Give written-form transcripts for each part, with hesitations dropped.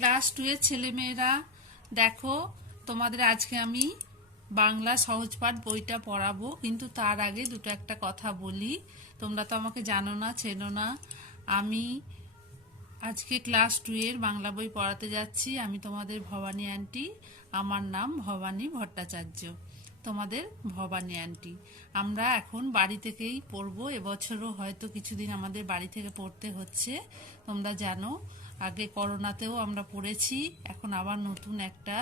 Class 2 এর ছেলেমেয়েরা দেখো, তোমাদের আজকে আমি বাংলা সহজ পাঠ বইটা পড়াবো, কিন্তু তার আগে দুটো একটা কথা বলি। তোমরা তো আমাকে জানো না, চেনো না। আমি আজকে ক্লাস 2 এর বাংলা বই পড়াতে যাচ্ছি। আমি তোমাদের ভবানী আন্টি। আমার নাম ভবানী ভট্টাচার্য, তোমাদের ভবানী আন্টি। আমরা এখন বাড়ি থেকেই পড়বো। এবছরও হয়তো কিছুদিন আমাদের বাড়ি থেকে পড়তে হচ্ছে, তোমরা জানো। আগে করোনাতেও আমরা পড়েছি, এখন আবার নতুন একটা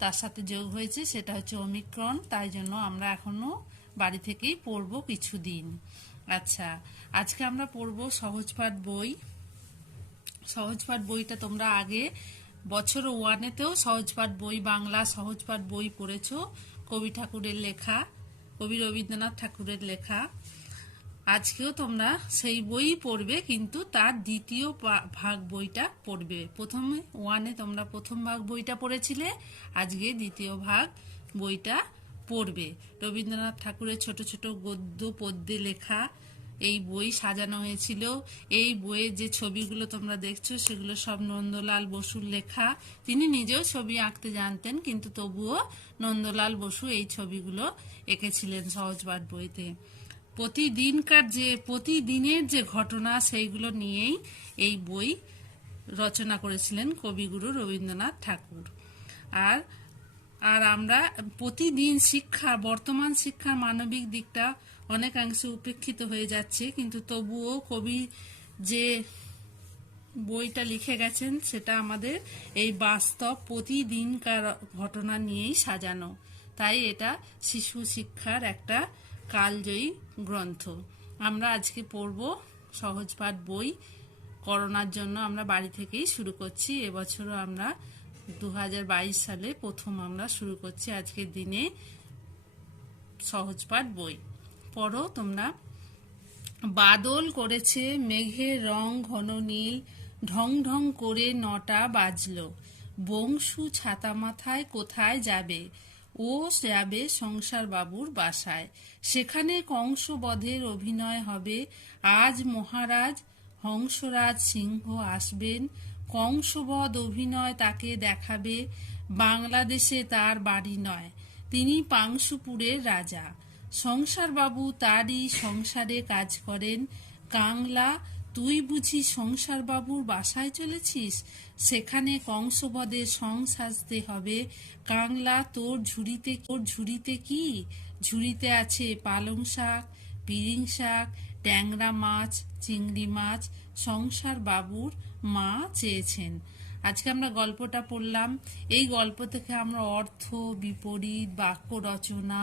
তার সাথে যোগ হয়েছে, সেটা হচ্ছে ওমিক্রন। তাই জন্য আমরা এখনো বাড়ি থেকেই পড়বো কিছুদিন। আচ্ছা, আজকে আমরা পড়বো সহজ পাঠ বই। সহজ পাঠ বইটা তোমরা আগে বছর 1-তেও সহজ পাঠ বই, বাংলা সহজ পাঠ বই পড়েছো। কবি ঠাকুরের লেখা, কবি রবীন্দ্রনাথ ঠাকুরের লেখা। আজকেও তোমরা সেই বই পড়বে, কিন্তু তার দ্বিতীয় ভাগ বইটা পড়বে। প্রথমে 1-এ তোমরা প্রথম ভাগ বইটা পড়েছিলে, আজকে দ্বিতীয় ভাগ বইটা পড়বে। রবীন্দ্রনাথ ঠাকুরের ছোট ছোট গদ্য পদ্যে লেখা এই বই সাজানো হয়েছিল। এই বইয়ের যে ছবিগুলো তোমরা দেখছো, সেগুলো সব নন্দলাল বসুর লেখা। তিনি নিজেও ছবি আঁকতে জানতেন, কিন্তু তবুও নন্দলাল বসু এই ছবিগুলো এঁকেছিলেন সহজ পাঠ বইতে। প্রতিদিনের যে ঘটনা, সেইগুলো নিয়েই এই বই রচনা করেছিলেন কবিগুরু রবীন্দ্রনাথ ঠাকুর। আর আর আমরা প্রতিদিন বর্তমান শিক্ষার মানবিক দিকটা অনেকাংশে উপেক্ষিত হয়ে যাচ্ছে, কিন্তু তবুও কবি যে বইটা লিখে গেছেন, সেটা আমাদের এই বাস্তব প্রতিদিনকার ঘটনা নিয়েই সাজানো। তাই এটা শিশু শিক্ষার একটা কালজয়ী গ্রন্থ। আমরা আজকে পড়ব সহজ পাঠ বই। করোনার জন্য আমরা বাড়ি থেকেই শুরু করছি। এবছরও আমরা 2022 সালে প্রথম আমরা শুরু করছি আজকের দিনে সহজ পাঠ বই। পড়ো তোমরা। বাদল করেছে মেঘের রং ঘন নীল, ঢং ঢং করে 9টা বাজলো। বংশু ছাতা মাথায় কোথায় যাবে? ও যাবে সংসার বাবুর বাসায়। সেখানে কংসবধের অভিনয় হবে। আজ মহারাজ হংসরাজ সিংহ আসবেন। কংসবধ অভিনয় তাকে দেখাবে। বাংলাদেশে তার বাড়ি নয়, তিনি পাংশুপুরের রাজা। সংসারবাবু তারই সংসারে কাজ করেন। কাংলা, তুই বুঝি সংসারবাবুর বাসায় চলেছিস? সেখানে কংসবধের সং সাজতে হবে। কাংলা, তোর ঝুড়িতে কি? ঝুড়িতে আছে পালং শাক, পিরিং শাক, ট্যাংরা মাছ, চিংড়ি মাছ। সংসার বাবুর মা চেয়েছেন। আজকে আমরা গল্পটা পড়লাম। এই গল্প থেকে আমরা অর্থ, বিপরীত, বাক্য রচনা,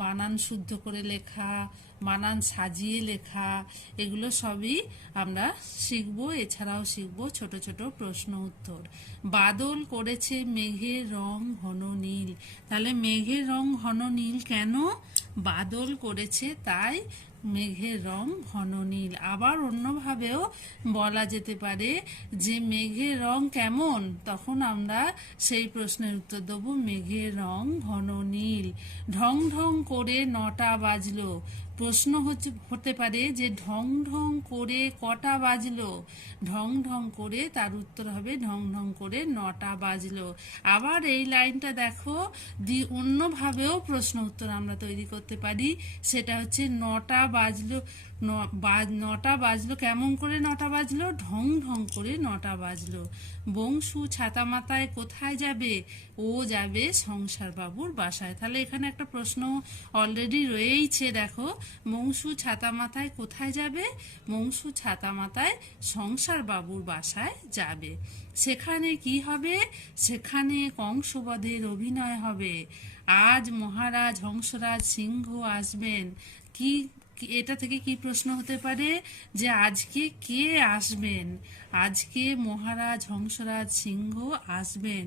বানান শুদ্ধ করে লেখা, বানান সাজিয়ে লেখা, এগুলো সবই আমরা শিখবো। এছাড়াও শিখবো ছোট ছোট প্রশ্ন উত্তর। বাদল করেছে মেঘের রং ঘন নীল। তাহলে মেঘের রং ঘন নীল কেন? বাদল করেছে, তাই মেঘের রং ঘন নীল। আবার অন্যভাবেও বলা যেতে পারে যে মেঘের রং কেমন, তখন আমরা সেই প্রশ্নের উত্তর দেব মেঘের রং ঘন নীল। ঢং ঢং করে 9টা বাজলো। প্রশ্ন হতে পারে যে ঢং ঢং করে কটা বাজলো? ঢং ঢং করে, তার উত্তর হবে ঢং ঢং করে 9টা বাজলো। আবার এই লাইনটা দেখো, অন্যভাবেও প্রশ্ন উত্তর আমরা তৈরি করতে পারি। সেটা হচ্ছে 9টা বাজলো। 9টা বাজলো কেমন করে? 9টা বাজলো ঢং ঢং করে 9টা বাজলো। বংশু ছাতা মাথায় কোথায় যাবে? ও যাবে সংসার বাবুর বাসায়। তাহলে এখানে একটা প্রশ্ন অলরেডি রয়েইছে। দেখো, বংশু ছাতা মাথায় কোথায় যাবে? বংশু ছাতা মাথায় সংসার বাবুর বাসায় যাবে। সেখানে কি হবে? সেখানে কংসবধের অভিনয় হবে। আজ মহারাজ হংসরাজ সিংহ আসবেন। কি এটা থেকে কি প্রশ্ন হতে পারে? যে আজকে কে আসবেন? আজকে মহারাজ হংসরাজ সিংহ আসবেন।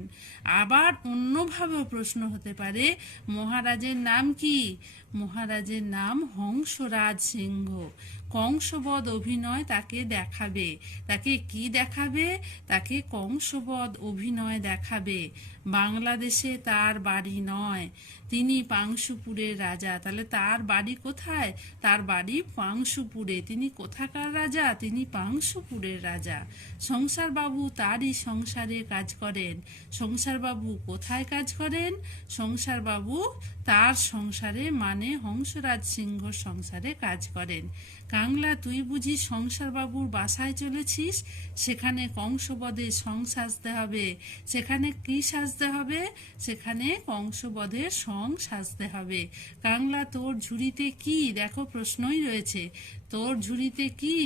আবার অন্যভাবেও প্রশ্ন হতে পারে, মহারাজের নাম কি? মহারাজের নাম হংসরাজ সিংহ। কংসবধ অভিনয় তাকে দেখাবে। তাকে কি দেখাবে? তাকে কংসবধ অভিনয় দেখাবে। বাংলাদেশে তার বাড়ি নয়, তিনি পাংশুপুরের রাজা। তাহলে তার বাড়ি কোথায়? তার বাড়ি পাংশুপুরে। তিনি কোথাকার রাজা? তিনি পাংশুপুরের রাজা। সংসারবাবু তারই সংসারে কাজ করেন। সংসারবাবু কোথায় কাজ করেন? সংসারবাবু তার সংসারে মানে হংসরাজ সিংহর সংসারে কাজ করেন। কাংলা, তুই বুঝি সংসারবাবুর বাসায় চলেছিস? সেখানে কংসবধের সং সাজতে হবে। সেখানে কি সাজতে হবে? সেখানে কংসবধের সং সাজতে হবে। কাংলা, তোর ঝুড়িতে কি? দেখো প্রশ্নই রয়েছে। তোর ঝুড়িতে কি?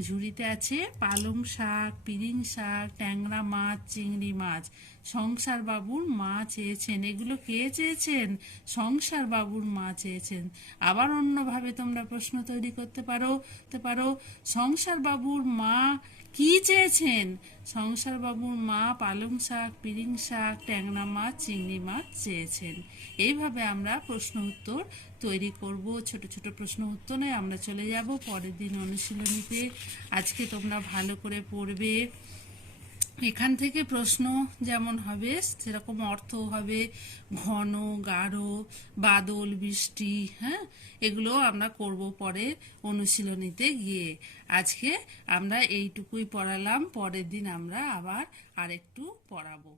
ঝুড়িতে আছে পালং শাক, পিরিং শাক, ট্যাংরা মাছ, চিংড়ি মাছ। সংসার বাবুর মা চেয়েছেন। এগুলো কে চেয়েছেন? সংসার বাবুর মা চেয়েছেন। আবার অন্যভাবে তোমরা প্রশ্ন তৈরি করতে পারো। সংসার বাবুর মা কি চেয়েছেন? সংসার বাবুর মা পালং শাক, পিরিং শাক, ট্যাংরা মাছ, চিংড়ি মাছ চেয়েছেন। এইভাবে আমরা প্রশ্ন উত্তর তৈরি করব। ছোট ছোট প্রশ্ন উত্তরে আমরা চলে যাব পরের দিন অনুশীলনীতে। আজকে তোমরা ভালো করে পড়বে। এখান থেকে প্রশ্ন যেমন হবে সেরকম অর্থ হবে। ঘন, গাঢ়, বাদল, বৃষ্টি, হ্যাঁ, এগুলো আমরা করব পরে অনুশীলনীতে গিয়ে। আজকে আমরা এইটুকুই পড়ালাম। পরের দিন আমরা আবার আরেকটু পড়াবো।